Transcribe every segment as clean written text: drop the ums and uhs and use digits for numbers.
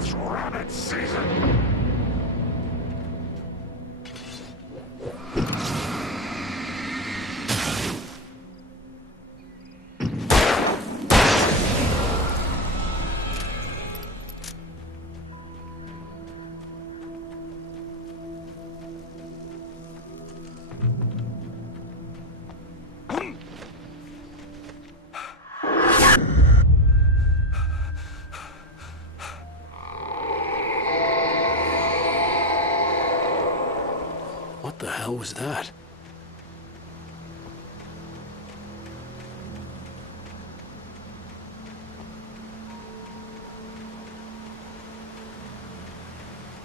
It's rabbit season! What the hell was that?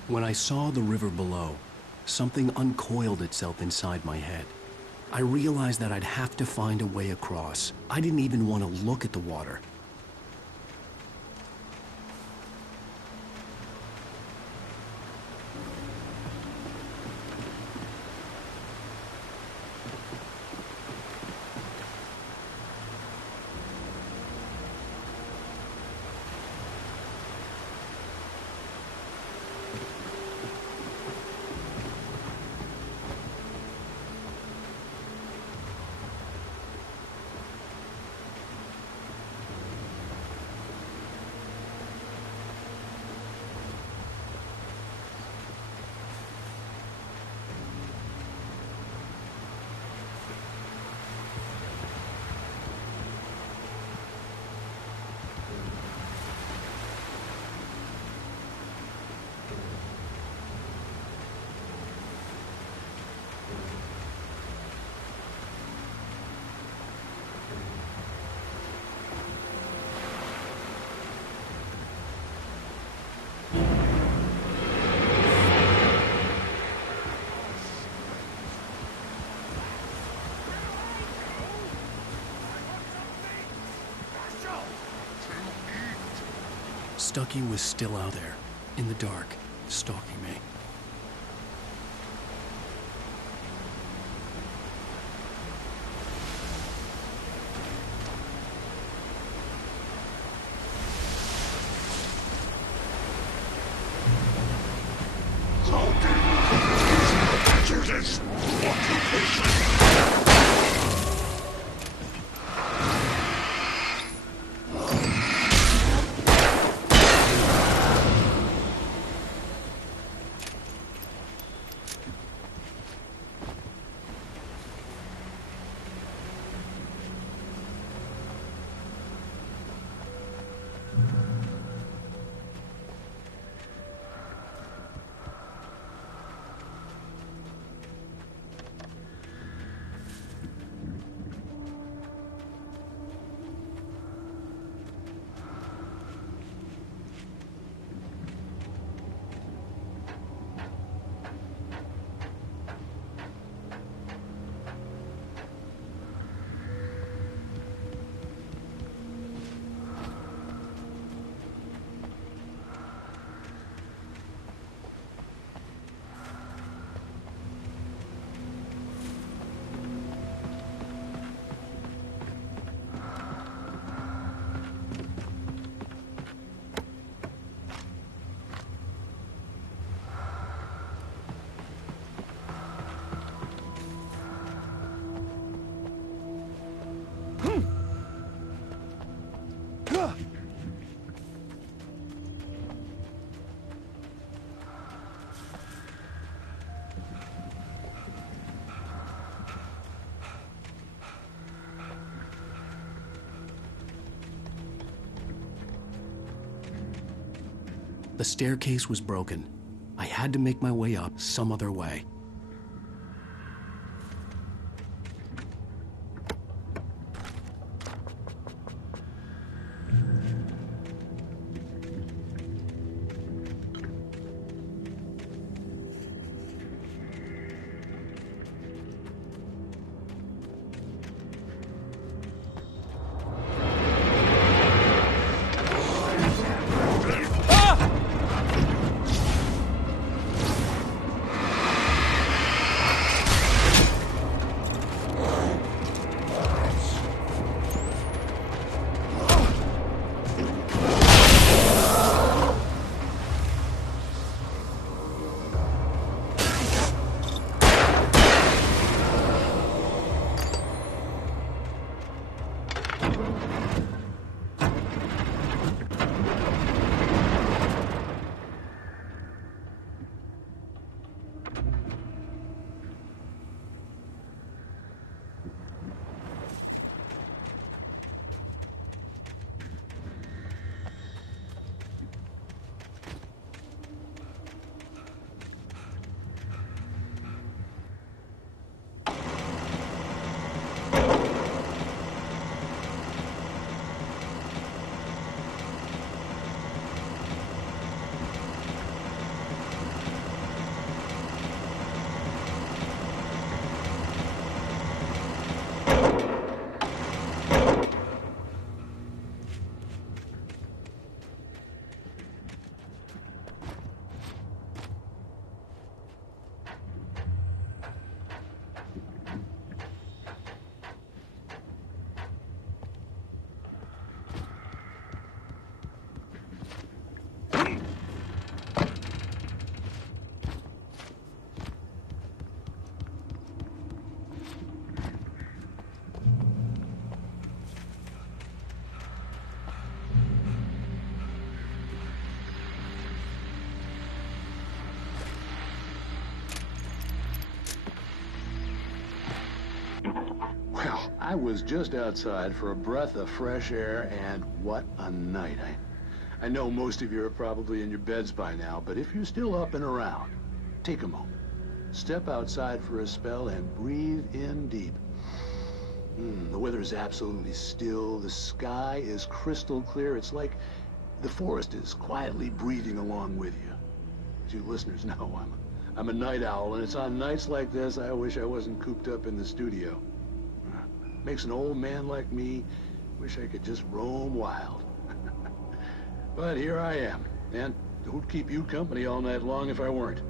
When I saw the river below, something uncoiled itself inside my head. I realized that I'd have to find a way across. I didn't even want to look at the water. Stucky was still out there, in the dark, stalking me. The staircase was broken. I had to make my way up some other way. I was just outside for a breath of fresh air, and what a night. I know most of you are probably in your beds by now, but if you're still up and around, take a moment. Step outside for a spell and breathe in deep. The weather is absolutely still. The sky is crystal clear. It's like the forest is quietly breathing along with you. As you listeners know, I'm a night owl, and it's on nights like this I wish I wasn't cooped up in the studio. Makes an old man like me wish I could just roam wild. But here I am, and who'd keep you company all night long if I weren't?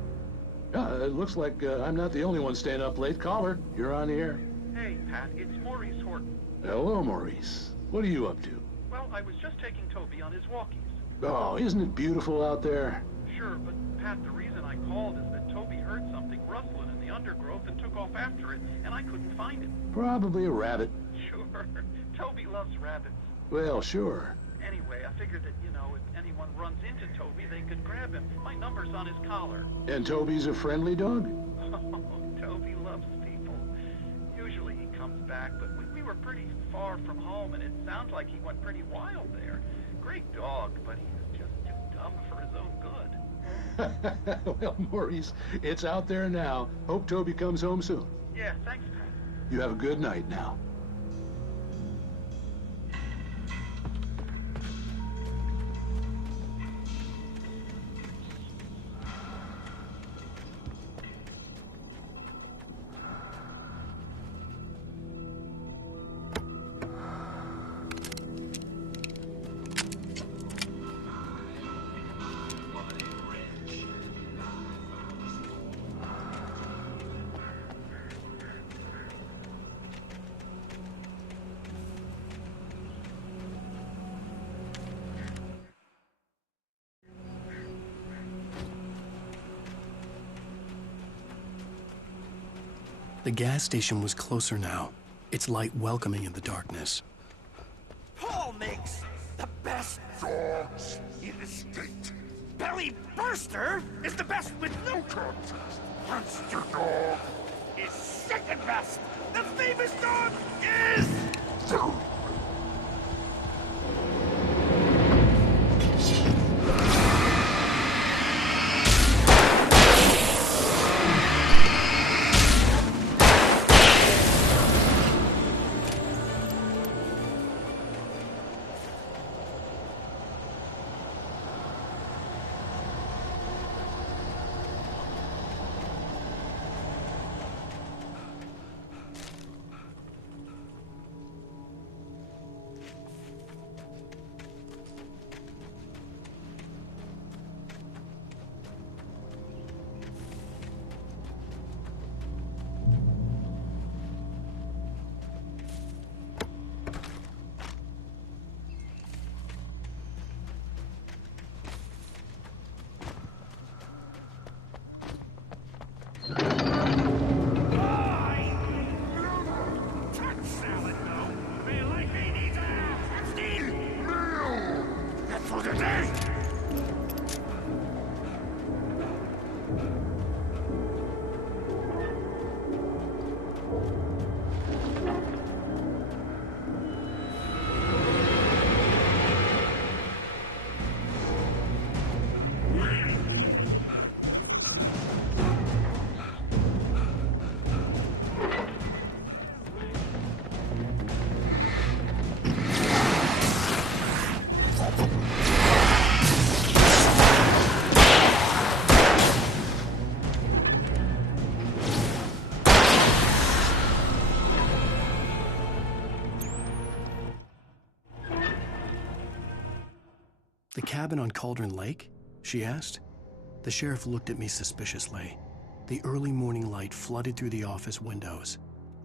It looks like I'm not the only one staying up late. Caller, you're on the air. Hey, Pat, it's Maurice Horton. Hello, Maurice. What are you up to? Well, I was just taking Toby on his walkies. Oh, isn't it beautiful out there? Sure, but Pat, the reason I called is that Toby heard something rustling in the undergrowth and took off after it, and I couldn't find it. Probably a rabbit. Sure. Toby loves rabbits. Well, sure. Anyway, I figured that, if anyone runs into Toby, they could grab him. My number's on his collar. And Toby's a friendly dog? Oh, Toby loves people. Usually he comes back, but we were pretty far from home, and it sounds like he went pretty wild there. Great dog, but he's just too dumb for his own good. Well, Maurice, it's out there now. Hope Toby comes home soon. Yeah, thanks, Pat. You have a good night now. The gas station was closer now, its light welcoming in the darkness. Paul makes the best Dogs in the state. belly burster is the best with no Contest. Monster dog. is second best. The famous dog is Food. The cabin on Cauldron Lake? She asked. The sheriff looked at me suspiciously. The early morning light flooded through the office windows.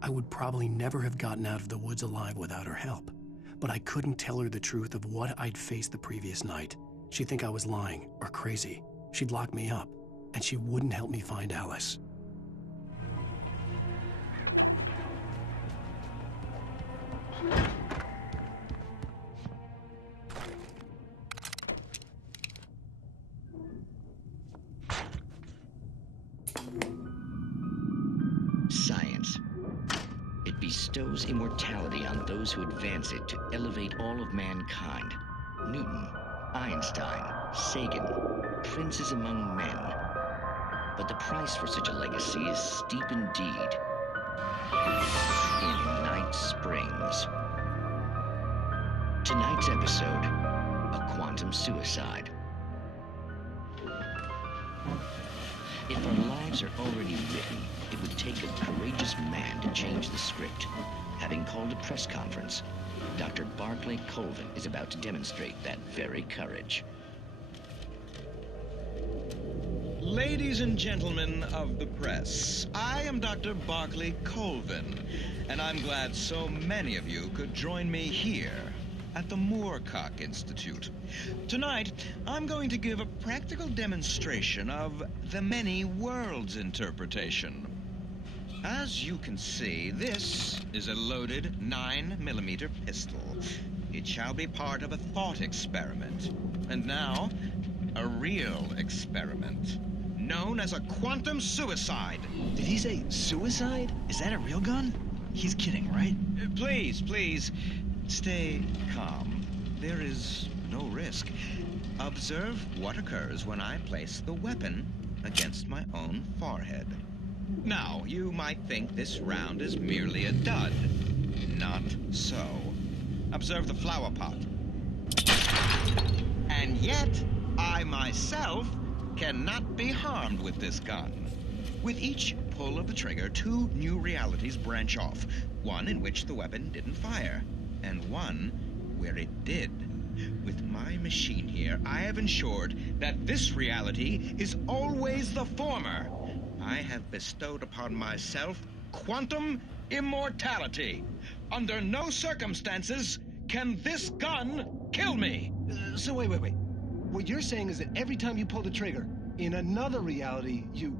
I would probably never have gotten out of the woods alive without her help, but I couldn't tell her the truth of what I'd faced the previous night. She'd think I was lying or crazy. She'd lock me up, and she wouldn't help me find Alice. Science. It bestows immortality on those who advance it to elevate all of mankind. Newton, Einstein, Sagan, princes among men. But the price for such a legacy is steep indeed. In Night Springs. Tonight's episode, a quantum suicide. If our lives are already written, it would take a courageous man to change the script. Having called a press conference, Dr. Barclay Colvin is about to demonstrate that very courage. Ladies and gentlemen of the press, I am Dr. Barclay Colvin, and I'm glad so many of you could join me here at the Moorcock Institute. Tonight, I'm going to give a practical demonstration of the many worlds interpretation. As you can see, this is a loaded 9mm pistol. It shall be part of a thought experiment. And now, a real experiment, known as a quantum suicide. Did he say suicide? Is that a real gun? He's kidding, right? Please, stay calm. There is no risk. Observe what occurs when I place the weapon against my own forehead. Now, you might think this round is merely a dud. Not so. Observe the flower pot. And yet, I myself cannot be harmed with this gun. With each pull of the trigger, two new realities branch off. One in which the weapon didn't fire, and one where it did. With my machine here, I have ensured that this reality is always the former. I have bestowed upon myself quantum immortality. Under no circumstances can this gun kill me. So wait. What you're saying is that every time you pull the trigger, in another reality, you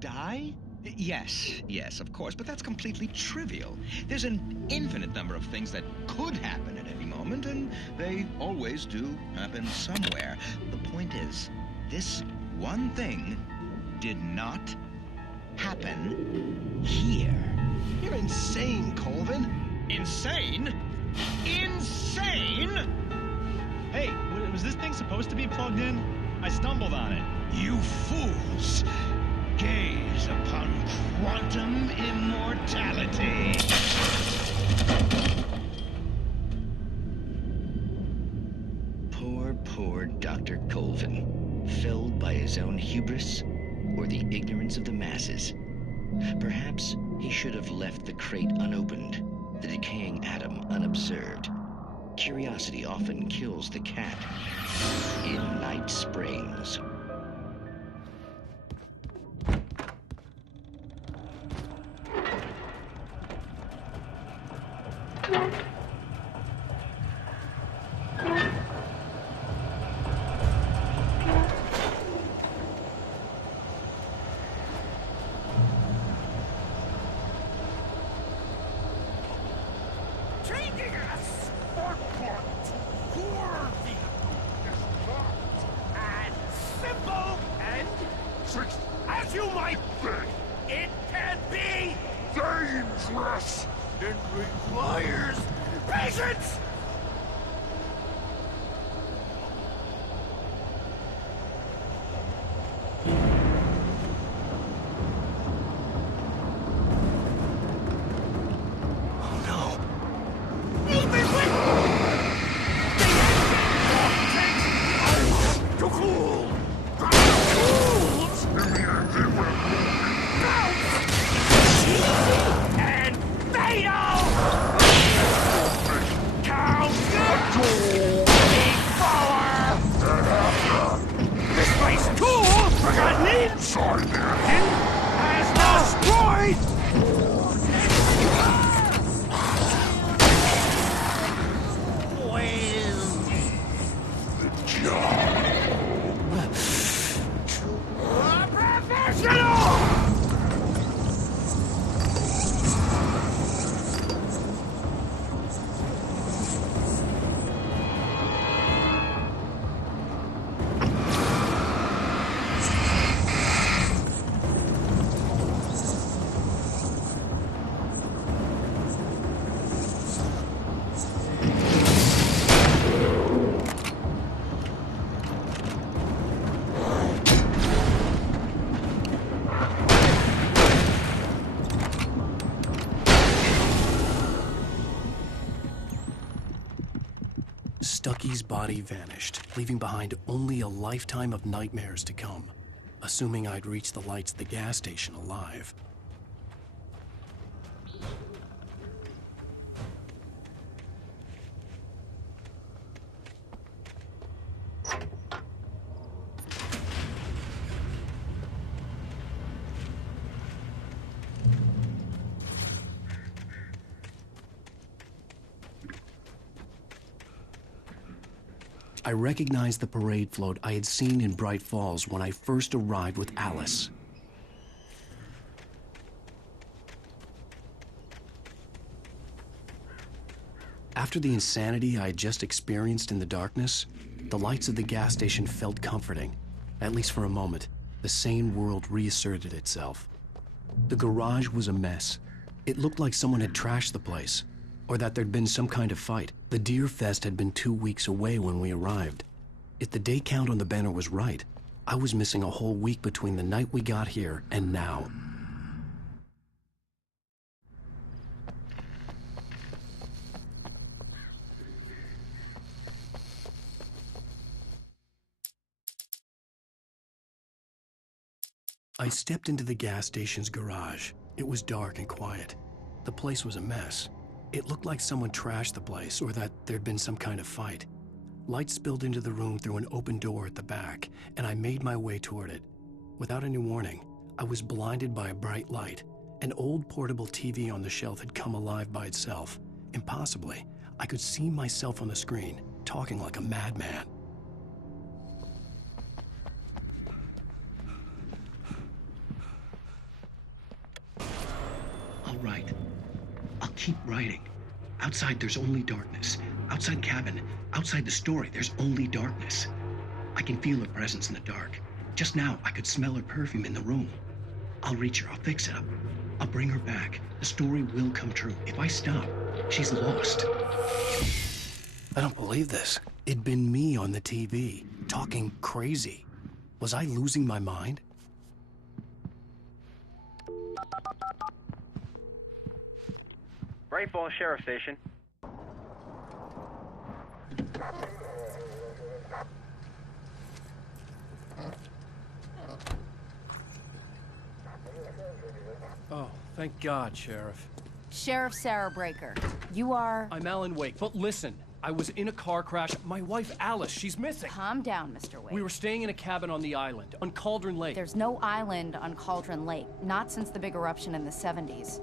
die? Yes, of course, but that's completely trivial. There's an infinite number of things that could happen at any moment, and they always do happen somewhere. The point is, this one thing did not happen here. You're insane, Colvin. Insane? Insane? Hey, was this thing supposed to be plugged in? I stumbled on it. You fools! Gaze upon quantum immortality. Poor Dr. Colvin, felled by his own hubris or the ignorance of the masses. Perhaps he should have left the crate unopened, the decaying atom unobserved. Curiosity often kills the cat. In Night Springs. Changing us for point. Worthy is not as simple and Six as you might think. It can be. dangerous! It requires patience. inside there. It has destroyed! The job. Professional! Stucky's body vanished, leaving behind only a lifetime of nightmares to come, assuming I'd reached the lights at the gas station alive. I recognized the parade float I had seen in Braight-Fall's when I first arrived with Alice. After the insanity I had just experienced in the darkness, the lights of the gas station felt comforting. At least for a moment, the sane world reasserted itself. The garage was a mess. It looked like someone had trashed the place, or that there'd been some kind of fight. The Deer Fest had been 2 weeks away when we arrived. If the day count on the banner was right, I was missing a whole week between the night we got here and now. I stepped into the gas station's garage. It was dark and quiet. The place was a mess. It looked like someone trashed the place, or that there'd been some kind of fight. Light spilled into the room through an open door at the back, and I made my way toward it. Without any warning, I was blinded by a bright light. An old portable TV on the shelf had come alive by itself. Impossibly, I could see myself on the screen, talking like a madman. All right. I'll keep writing. Outside, there's only darkness. Outside cabin, outside the story, there's only darkness. I can feel her presence in the dark. Just now, I could smell her perfume in the room. I'll reach her, I'll fix it up. I'll bring her back. The story will come true. If I stop, she's lost. I don't believe this. It'd been me on the TV, talking crazy. Was I losing my mind? Braight-Fall's Sheriff Station. Oh, thank God, Sheriff. Sheriff Sarah Breaker. You are... I'm Alan Wake, but listen. I was in a car crash. My wife, Alice, she's missing. Calm down, Mr. Wake. We were staying in a cabin on the island, on Cauldron Lake. There's no island on Cauldron Lake. Not since the big eruption in the 70s.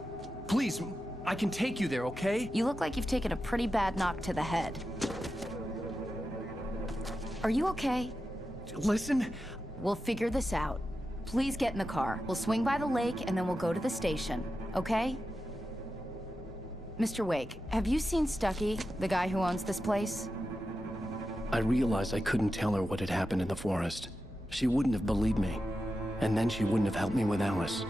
Please, I can take you there, okay? You look like you've taken a pretty bad knock to the head. Are you okay? Listen. We'll figure this out. Please get in the car. We'll swing by the lake and then we'll go to the station, okay? Mr. Wake, have you seen Stucky, the guy who owns this place? I realized I couldn't tell her what had happened in the forest. She wouldn't have believed me. And then she wouldn't have helped me with Alice.